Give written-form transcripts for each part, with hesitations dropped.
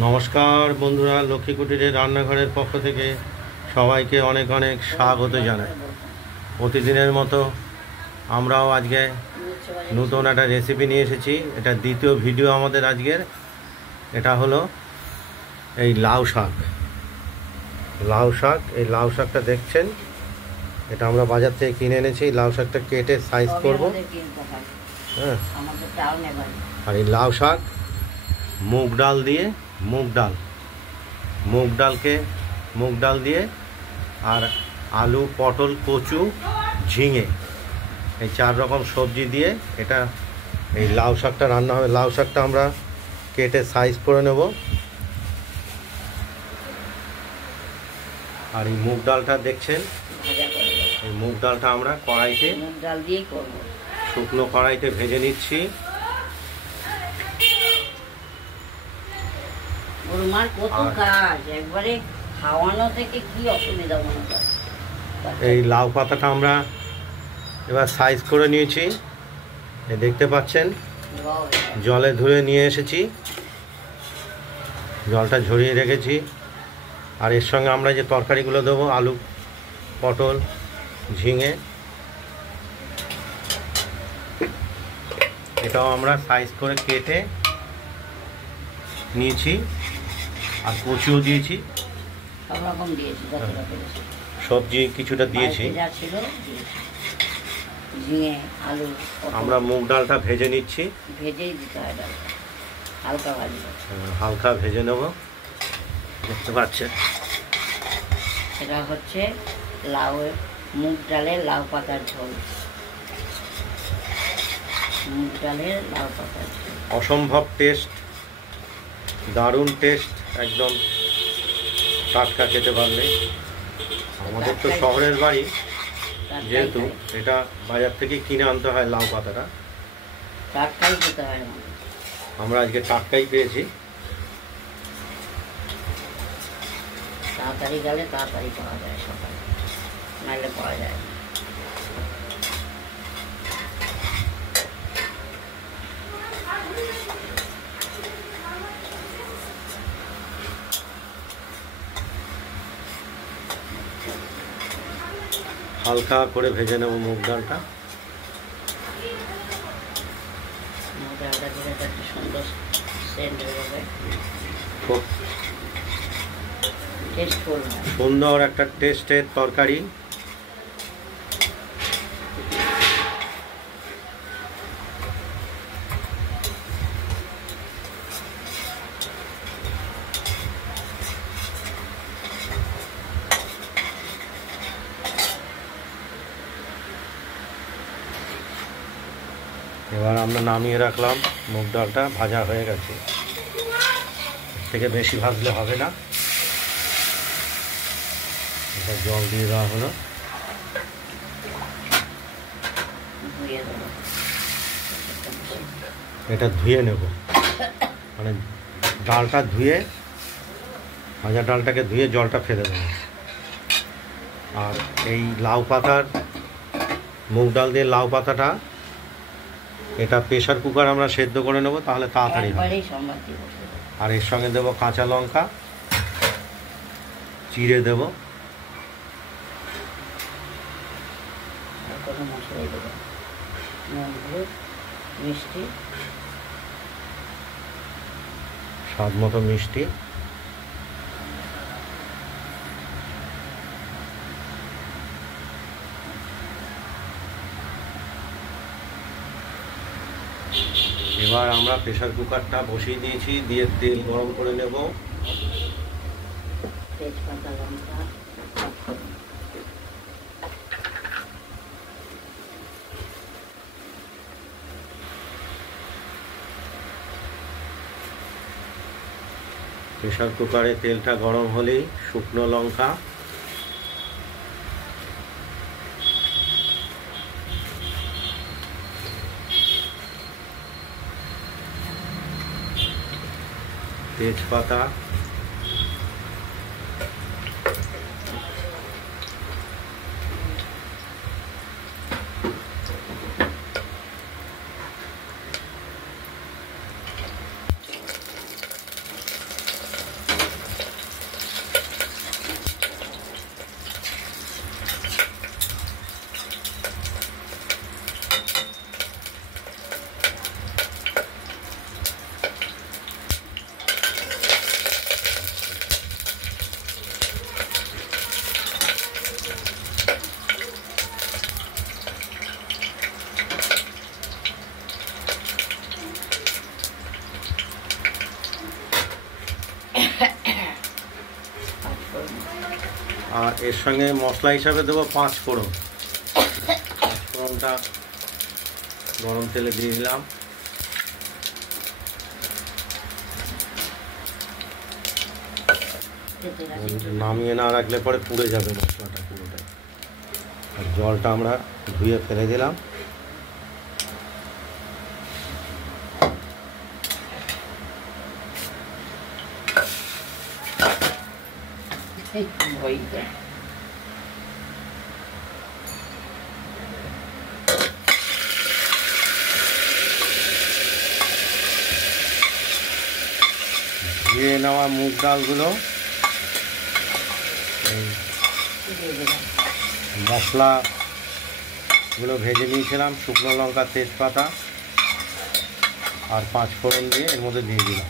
নমস্কার বন্ধুরা, লক্ষ্মী কুটিরের রান্নাঘরের পক্ষ থেকে সবাইকে অনেক অনেক স্বাগত জানাই। প্রতিদিনের মতো আমরাও আজকে নতুন একটা রেসিপি নিয়ে এসেছি। এটা দ্বিতীয় ভিডিও আমাদের আজকের। এটা হলো এই লাউ শাক। এই লাউ শাকটা দেখছেন, এটা আমরা বাজার থেকে কিনে এনেছি। লাউ শাকটা কেটে সাইজ করব। হ্যাঁ, আর এই লাউ শাক মুগ ডাল দিয়ে, মুগ ডাল দিয়ে আর আলু, পটল, কচু, ঝিঙে, এই 4 রকম সবজি দিয়ে এটা এই লাউ শাকটা রান্না হবে। লাউ শাকটা আমরা কেটে সাইজ করে নেব। আর এই মুগ ডালটা দেখছেন, এই মুগ ডালটা আমরা কড়াইতে, শুকনো কড়াইতে ভেজে নিচ্ছি। এই লাউ পাতাটা আমরা এবার সাইজ করে নিয়েছি, দেখতে পাচ্ছেন। জলে ধুয়ে নিয়ে এসেছি, জলটা ঝরিয়ে রেখেছি। আর এর সঙ্গে আমরা যে তরকারিগুলো দেবো, আলু, পটল, ঝিঙে, এটাও আমরা সাইজ করে কেটে নিয়েছি। আর কচুও দিয়েছি, সবজি কিছুটা দিয়েছি। আমরা মুগ ডালটা ভেজে নিচ্ছি, হালকা ভেজে নেব। দেখতে পাচ্ছেন, এটা হচ্ছে মুগ ডালের লাউ পাতার ঝোল। মুগ ডালের লাউ পাতার ঝোল অসম্ভব টেস্ট, দারুণ টেস্ট, একদম টাটকা খেতে পারলে। আমাদের তো শহরের বাড়ি, যেহেতু এটা বাজার থেকে কিনে আনতে হয়। লাউ পাতাটা টাটকাই খেতে হয়, আমরা আজকে টাটকাই পেয়েছি। তাড়াতাড়ি গেলে তাড়াতাড়ি পাওয়া যায়, সকালে নাহলে পাওয়া যায় না। হালকা করে ভেজে নেব মুগ ডালটা। মুগ ডালটা দিলে একটা সুন্দর সেন্ট বেরোবে, খুব টেস্টফুল, সুন্দর একটা টেস্টের তরকারি। এবার আমরা নামিয়ে রাখলাম। মুগ ডালটা ভাজা হয়ে গেছে, থেকে বেশি ভাজলে হবে না। এটা জল দিয়ে দেওয়া হলো। এটা ধুয়ে নেব, মানে ডালটা ধুয়ে, ভাজা ডালটাকে ধুয়ে জলটা ফেলে দেবো। আর এই লাউ পাতার, মুগ ডাল দিয়ে লাউ পাতাটা, এটা প্রেশার কুকার আমরা সেদ্ধ করে নেব, তাহলে তাড়াতাড়ি হবে। আর এর সঙ্গে দেবো কাঁচা লঙ্কা, চিড়ে দেব, মিষ্টি, স্বাদ মতো মিষ্টি। এবার আমরা প্রেসার কুকারটা বসিয়ে দিয়েছি, দিয়ে তেল গরম করে নেব। তেজপাতা, লঙ্কা, প্রেসার কুকারে তেলটা গরম হলেই শুকনো লঙ্কা, তেজপাতা, আর এর সঙ্গে মশলা হিসাবে দেবো 5 ফোড়ন। ফোড়নটা গরম তেলে দিয়ে দিলাম। নামিয়ে না রাখলে পরে পুড়ে যাবে মশলাটা পুরোটাই। আর জলটা আমরা ধুয়ে ফেলে দিলাম। ধুয়ে নেওয়া মুগ ডালগুলো মশলাগুলো ভেজে নিয়েছিলাম, শুকনো লঙ্কা, তেজপাতা আর 5 ফোড়ন দিয়ে এর মধ্যে দিয়ে দিলাম।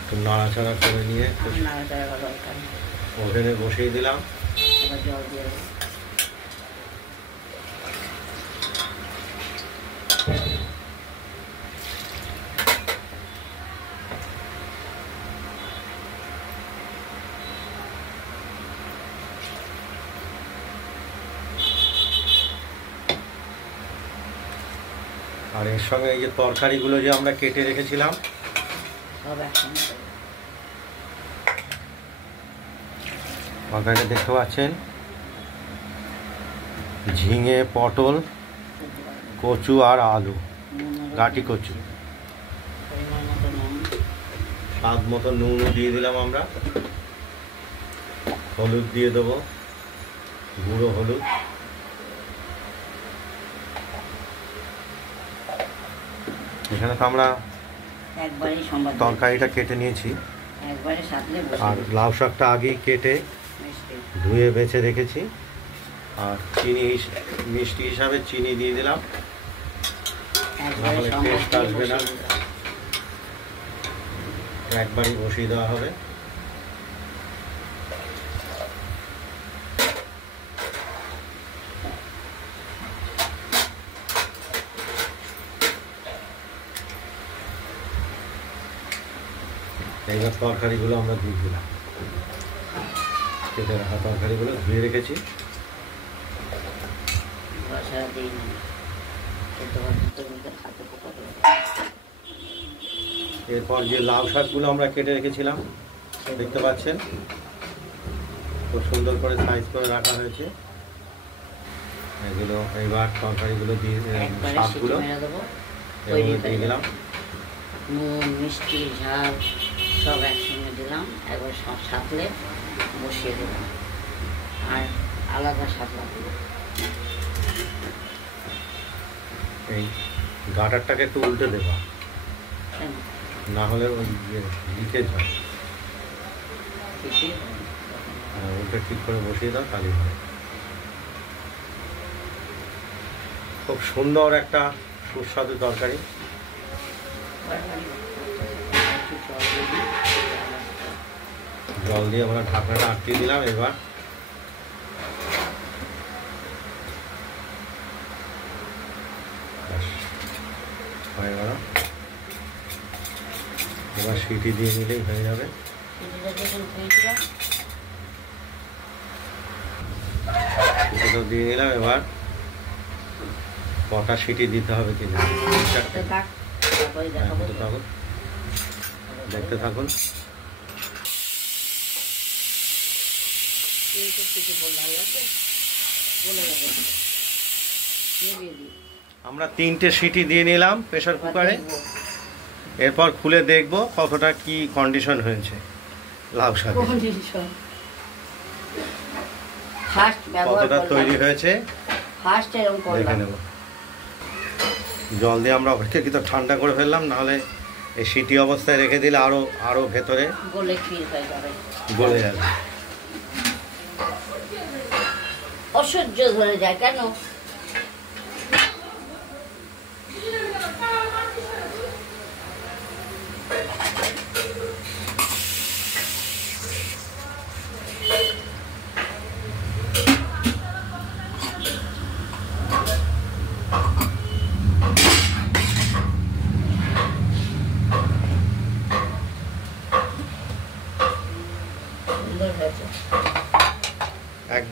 একটু নাড়াচাড়া করে নিয়ে ওভেনে বসিয়ে দিলাম। আর এর সঙ্গে এই যে তরকারিগুলো যে আমরা কেটে রেখেছিলাম তরকারিটা দেখতে পাচ্ছেন, ঝিঙে, পটল, কচু আর আলু, গাটি কচু। স্বাদ মতো নুনও দিয়ে দিলাম আমরা। হলুদ দিয়ে দেবো, গুঁড়ো হলুদ। এখানে তো আমরা তরকারিটা কেটে নিয়েছি, আর লাউ শাকটা আগেই কেটে ধুয়ে বেছে রেখেছি। আর মিষ্টি হিসাবে চিনি দিয়ে দিলাম, নাহলে টেস্ট আসবে না। একবারই বসিয়ে দেওয়া হবে। এইবার তরকারিগুলো আমরা দিয়ে দিলাম। কেটে রাখা তরকারিগুলো ধুয়ে রেখেছি। এরপর যে লাউ শাকগুলো আমরা কেটে রেখেছিলাম দেখতে পাচ্ছেন, খুব সুন্দর করে সাইজ করে রাখা হয়েছে। এগুলো এইবার তরকারিগুলো দিয়ে, শাকগুলো দিয়ে দিলাম। নুন, মিষ্টি, ঝাল সব একসঙ্গে দিলাম। একবার সব সাতলে বসিয়ে দিলাম, আর আলাদা সাতলা দিলাম। এই গাটারটাকে একটু উল্টে দেবা, না হলে ওই লিকেজ হয়। ওটা ঠিক করে বসিয়ে দাও, তাহলে হয়। খুব সুন্দর একটা সুস্বাদু তরকারি। জল দিয়ে আমরা ঢাকনাটা আটকিয়ে দিলাম। এবার হয়ে গেল। এবার সিটি দিয়ে নিলেই হয়ে যাবে। সিটিটা দিয়ে নিলাম। এবার কটা সিটি দিতে হবে কিনা দেখতে থাকুন। আমরা 3টে সিটি দিয়ে নিলাম প্রেসার কুকারে। এরপর খুলে দেখব কতটা কি কন্ডিশন হয়েছে লাউ শাক, কতটা তৈরি হয়েছে দেখে নেব। জল দিয়ে আমরা অপেক্ষাকৃত ঠান্ডা করে ফেললাম, নাহলে এই সিটি অবস্থায় রেখে দিলে আরো ভেতরে গলে যাবে। অসহ্য ধরে যায় কেন?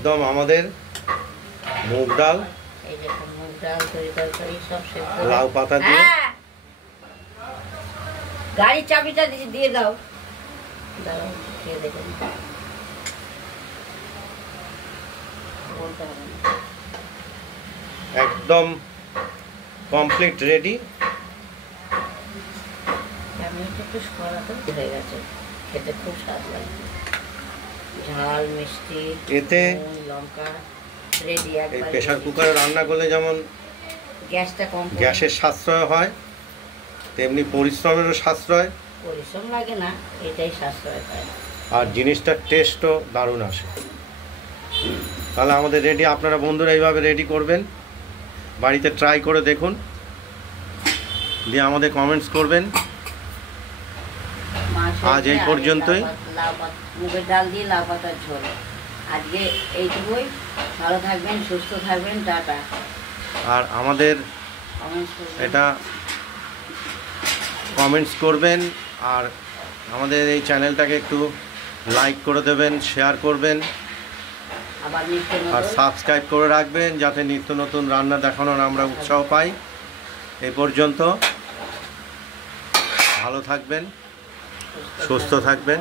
একদম আমাদের মুগ ডাল, এই যে মুগ ডাল, তরি তরকারি সব সেদ্ধ। লাউ পাতা দিয়ে। হ্যাঁ, গাড়ির চাবিটা দিয়ে দাও, দাও খেয়ে দেখুন। বলতে হবে না। একদম কমপ্লিট রেডি। চাটনিটা একটু সরাতে হয়ে গেছে, খেতে খুব স্বাদ লাগে, ঝাল মিষ্টি এতে নুন, লঙ্কা রেডি। এই একবার প্রেসার কুকারে রান্না করলে যেমন গ্যাসটা কম, গ্যাসের সাশ্রয় হয়, তেমনি পরিশ্রমেরও সাশ্রয়, পরিশ্রম লাগে না, এটাই সাশ্রয় হয়। আর জিনিসটার টেস্টও দারুণ আসে। তাহলে আমাদের রেডি, আপনারা বন্ধুরা এইভাবে রেডি করবেন, বাড়িতে ট্রাই করে দেখুন, দিয়ে আমাদের কমেন্টস করবেন। আজ এই পর্যন্তই। মুগের ডাল দিয়ে লাউ পাতার ঝোল আজকে এইটুকুই। ভালো থাকবেন, সুস্থ থাকবেন, টাটা। আর আমাদের এটা কমেন্টস করবেন, আর আমাদের এই চ্যানেলটাকে একটু লাইক করে দেবেন, শেয়ার করবেন, আবার নিত্য আর নতুন সাবস্ক্রাইব করে রাখবেন, যাতে নিত্য নতুন রান্না দেখানোর আমরা উৎসাহ পাই। এই পর্যন্ত, ভালো থাকবেন, সুস্থ থাকবেন।